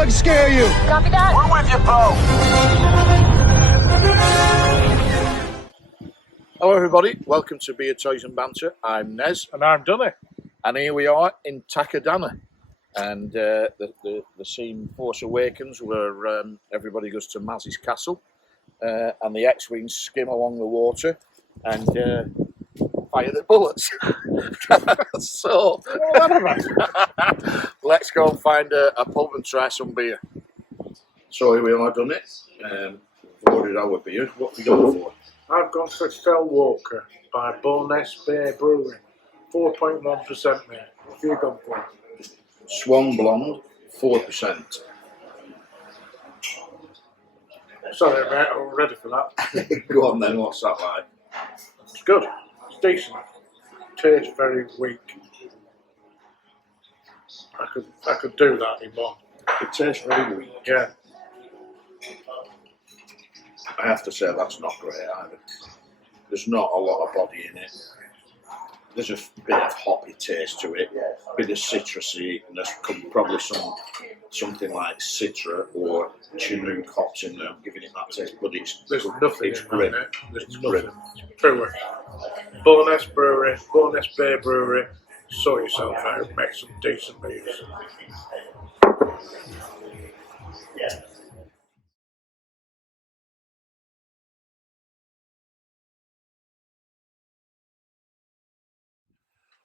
thugs scare you. Copy that. We're with you, Bo. Hello everybody, welcome to Beer, Toys and Banter. I'm Nez. And I'm Dunny. And here we are in Takodana. And the scene Force Awakens where everybody goes to Maz's castle. And the X-Wings skim along the water and fire the bullets. So, let's go and find a pub and try some beer. So here we are, done it. Ordered our beer. What have we gone for? I've gone for Fell Walker by Boness Bay Brewing. 4.1% mate. What have you gone for? Swan Blonde, 4%. Sorry mate, I'm ready for that. Go on then, what's that like? It's good. It's decent. Tastes very weak. I could do that in one. It tastes very weak. Yeah. I have to say that's not great either. There's not a lot of body in it. There's a bit of hoppy taste to it, a bit of citrusy, and there's probably something like Citra or Chinook hops in there, giving it that taste. But there's nothing it's in grim. that, There's it's nothing. grim. Brewer. Boness Brewery, Boness Bay Brewery. Sort yourself out, make some decent beers.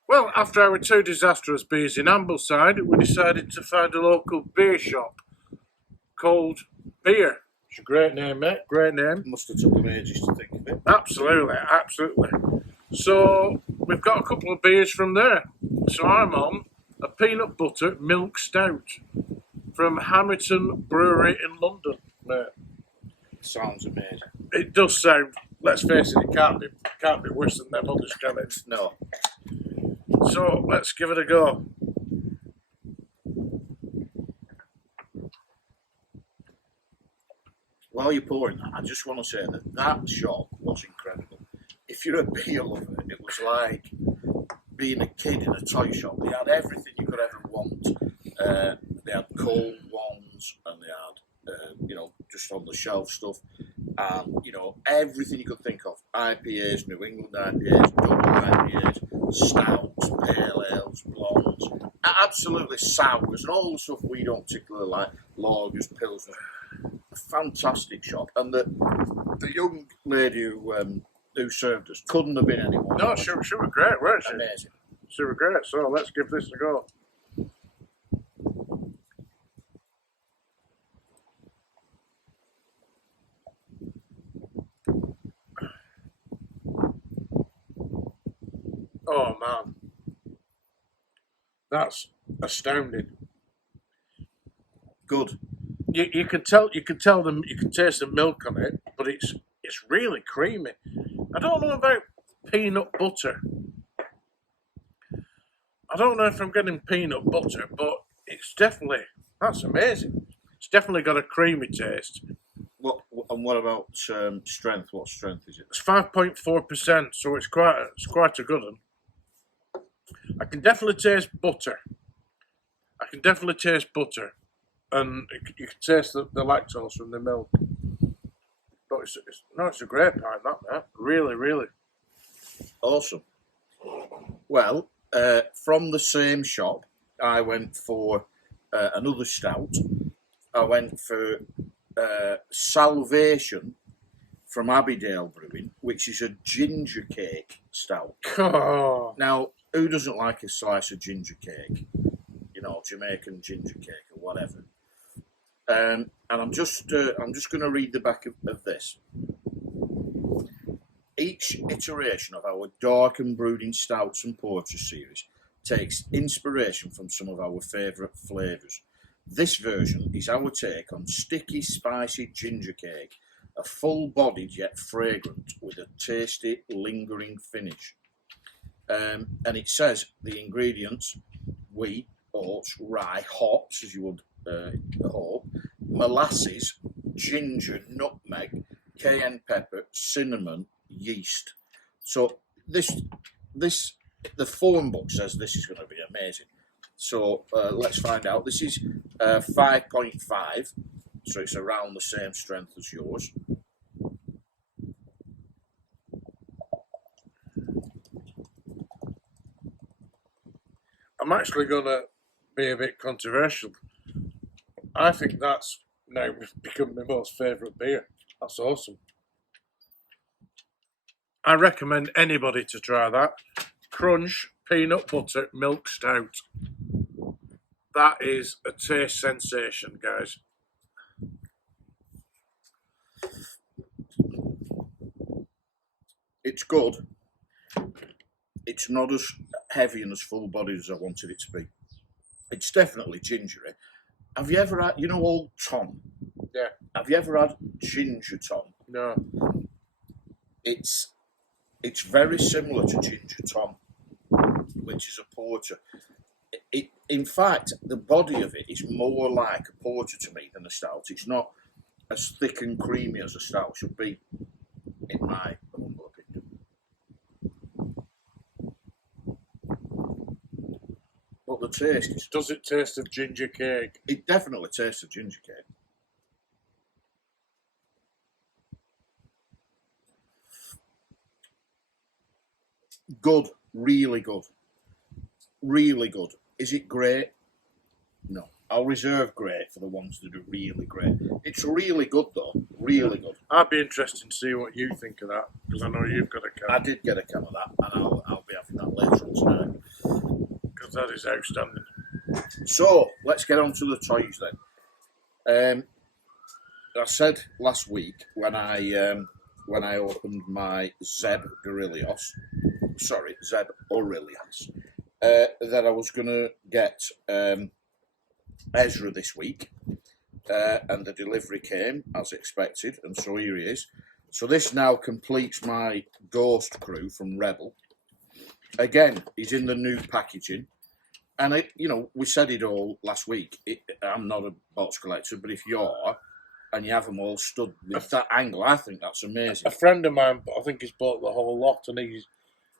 Well, after our two disastrous beers in Ambleside, we decided to find a local beer shop called Beer. It's a great name, mate. Great name. Must have took them ages to think of it. Absolutely, absolutely. So we've got a couple of beers from there. So I'm on a peanut butter milk stout from Hamilton Brewery in London, mate. Sounds amazing. It does sound. Let's face it, it can't be worse than them others, can it? No. So let's give it a go. While you're pouring that, I just want to say that shop was incredible. If you're a beer lover, it was like being a kid in a toy shop. They had everything you could ever want. They had cold ones, and they had, just on the shelf stuff, and everything you could think of: IPAs, New England IPAs, double IPAs, stouts, pale ales, blondes, absolutely sours, and all the stuff we don't particularly like: lagers, pilsners. A fantastic shop, and the young lady who served us couldn't have been anyone. No, she was great, weren't she? Amazing. She was great. So let's give this a go. Oh man, that's astounding. Good. You can tell them, you can taste the milk on it, but it's really creamy. I don't know about peanut butter. I don't know if I'm getting peanut butter, but that's amazing. It's definitely got a creamy taste. What about strength? What strength is it? It's 5.4%, so it's quite a good one. I can definitely taste butter. And you can taste the lactose from the milk. But it's a great pint, that. Really, really. Awesome. Well, from the same shop, I went for another stout. I went for Salvation from Abbeydale Brewing, which is a ginger cake stout. Oh. Now, who doesn't like a slice of ginger cake? Jamaican ginger cake or whatever. And I'm just going to read the back of this. Each iteration of our dark and brooding stouts and porters series takes inspiration from some of our favourite flavours. This version is our take on sticky, spicy ginger cake, a full-bodied yet fragrant with a tasty, lingering finish. And it says the ingredients: wheat, oats, rye, hops, as you would hope, molasses, ginger, nutmeg, cayenne pepper, cinnamon, yeast. So the form book says this is going to be amazing. So let's find out. This is 5.5, so it's around the same strength as yours. I'm actually going to be a bit controversial. I think that's now become my most favourite beer. That's awesome. I recommend anybody to try that. Crunch peanut butter milk stout. That is a taste sensation, guys. It's good. It's not as heavy and as full-bodied as I wanted it to be. It's definitely gingery. Have you ever had, Old Tom? Yeah. Have you ever had Ginger Tom? No. It's very similar to Ginger Tom, which is a porter. In fact, the body of it is more like a porter to me than a stout. It's not as thick and creamy as a stout should be, in my humble opinion. But the taste is... Does it taste of ginger cake? It definitely tastes of ginger cake. Good, really good. Really good. Is it great? No. I'll reserve great for the ones that are really great. It's really good though, really good. I'd be interested to see what you think of that, because I know you've got a can. I did get a can of that, and I'll be having that later on tonight. Because that is outstanding. So, let's get on to the toys then. I said last week when I opened my Zeb Aurelius, that I was going to get Ezra this week, and the delivery came as expected, and so here he is. So this now completes my Ghost crew from Rebel. Again, he's in the new packaging, and we said it all last week. I'm not a box collector, but if you are, and you have them all stood with that angle, I think that's amazing. A friend of mine, I think he's bought the whole lot, and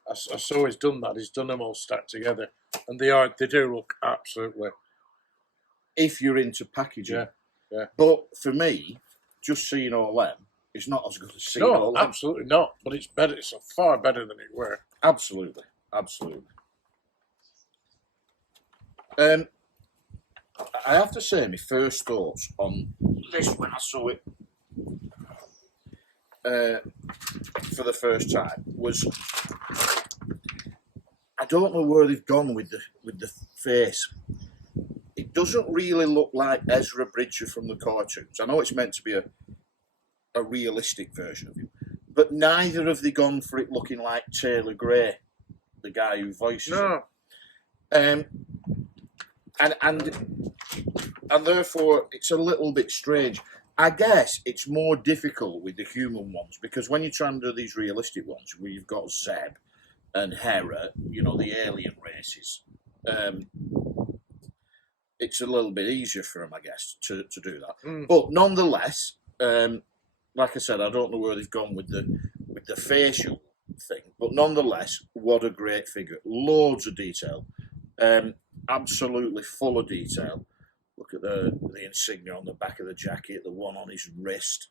I saw he's done that. He's done them all stacked together, and they do look absolutely. If you're into packaging, yeah. But for me, just seeing all them is not as good as seeing all them. No, absolutely not. But it's better. It's far better than it were. Absolutely. I have to say, my first thoughts on this when I saw it for the first time was, I don't know where they've gone with the face. It doesn't really look like Ezra Bridger from the cartoons. I know it's meant to be a realistic version of him, but neither have they gone for it looking like Taylor Gray, the guy who voices him. And therefore it's a little bit strange. I guess it's more difficult with the human ones, because when you're trying to do these realistic ones where you've got Zeb and Hera, the alien races, it's a little bit easier for them, I guess, to do that. But nonetheless, like I said, I don't know where they've gone with the facial thing, but nonetheless, what a great figure! Loads of detail, absolutely full of detail. Look at the insignia on the back of the jacket, the one on his wrist.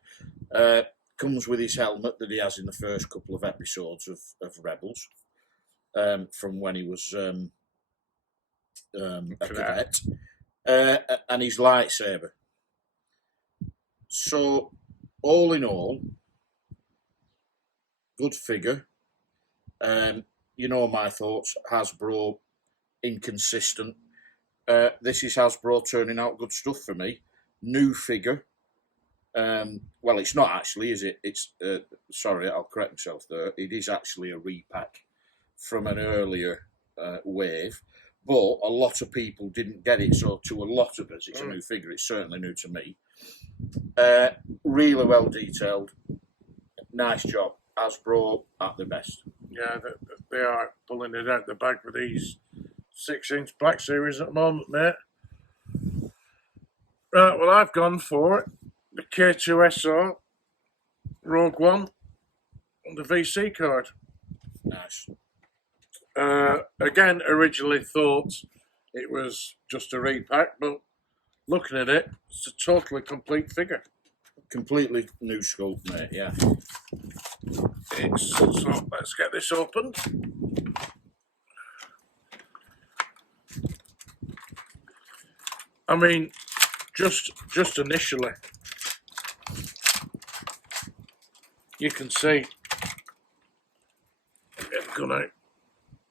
Comes with his helmet that he has in the first couple of episodes of Rebels, from when he was a cadet. And his lightsaber. So, all in all, good figure. My thoughts. Hasbro, inconsistent. This is Hasbro turning out good stuff for me. New figure. Well, it's not actually, is it? It's sorry, I'll correct myself there. It is actually a repack from an earlier wave. But a lot of people didn't get it, so to a lot of us, it's a new figure. It's certainly new to me. Really well detailed. Nice job. Hasbro at the best. Yeah, they are pulling it out the bag with these 6-inch Black Series at the moment, mate. Right, well, I've gone for the K2SO Rogue One on the VC card. Nice. Again, originally thought it was just a repack, but looking at it, it's a totally complete figure. Completely new sculpt, mate. Yeah. So let's get this opened. I mean, just initially, you can see.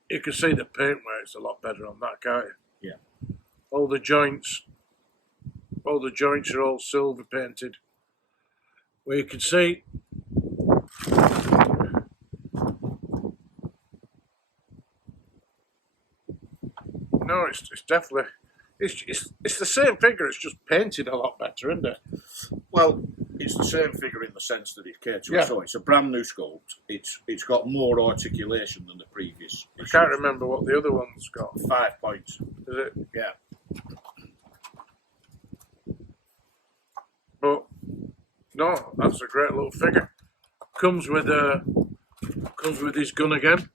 You can see the paintwork's a lot better on that, can't you? Yeah. All the joints are all silver painted. Where you can see no, it's definitely it's the same figure. It's just painted a lot better, isn't it? Well, it's the same figure in the sense that it's K2SO. Yeah. It's a brand new sculpt. It's got more articulation than the previous. I can't remember what the other one's got. 5 points. Is it? Yeah. But no, that's a great little figure. Comes with his gun again.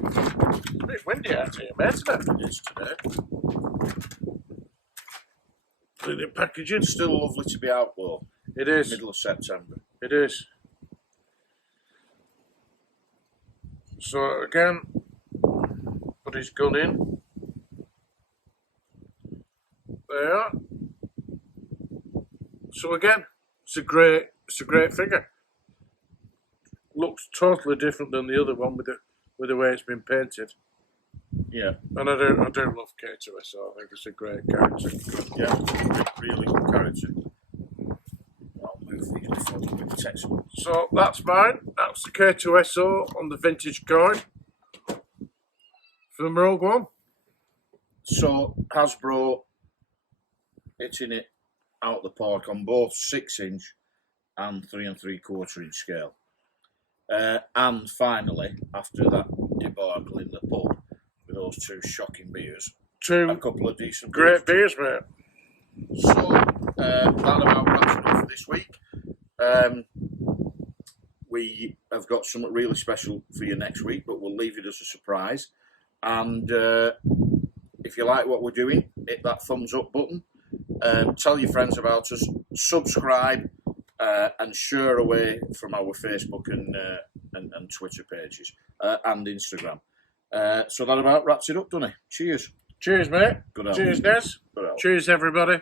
It's a bit windy out here, mate, isn't it? It is today. The packaging. Still lovely to be out though. It is. Middle of September. It is. So again, put his gun in. There. So again, it's a great figure. Looks totally different than the other one with the way it's been painted. Yeah. And I do love K2SO. I think it's a great character. Yeah. Really good character. I'll move these before we move the text. So that's mine. That's the K2SO on the vintage coin from Rogue One. So Hasbro hitting it out the park on both 6-inch and 3 3/4 inch scale. And finally, after that debacle in the pub with those two shocking beers, a couple of decent great beers, mate. So that about wraps it up for this week. We have got something really special for you next week, but we'll leave it as a surprise. And if you like what we're doing, hit that thumbs up button. Tell your friends about us. Subscribe and share away from our Facebook and Twitter pages and Instagram. So that about wraps it up, doesn't it? Cheers. Cheers, mate. Good help. Cheers, Des. Good help. Cheers, everybody.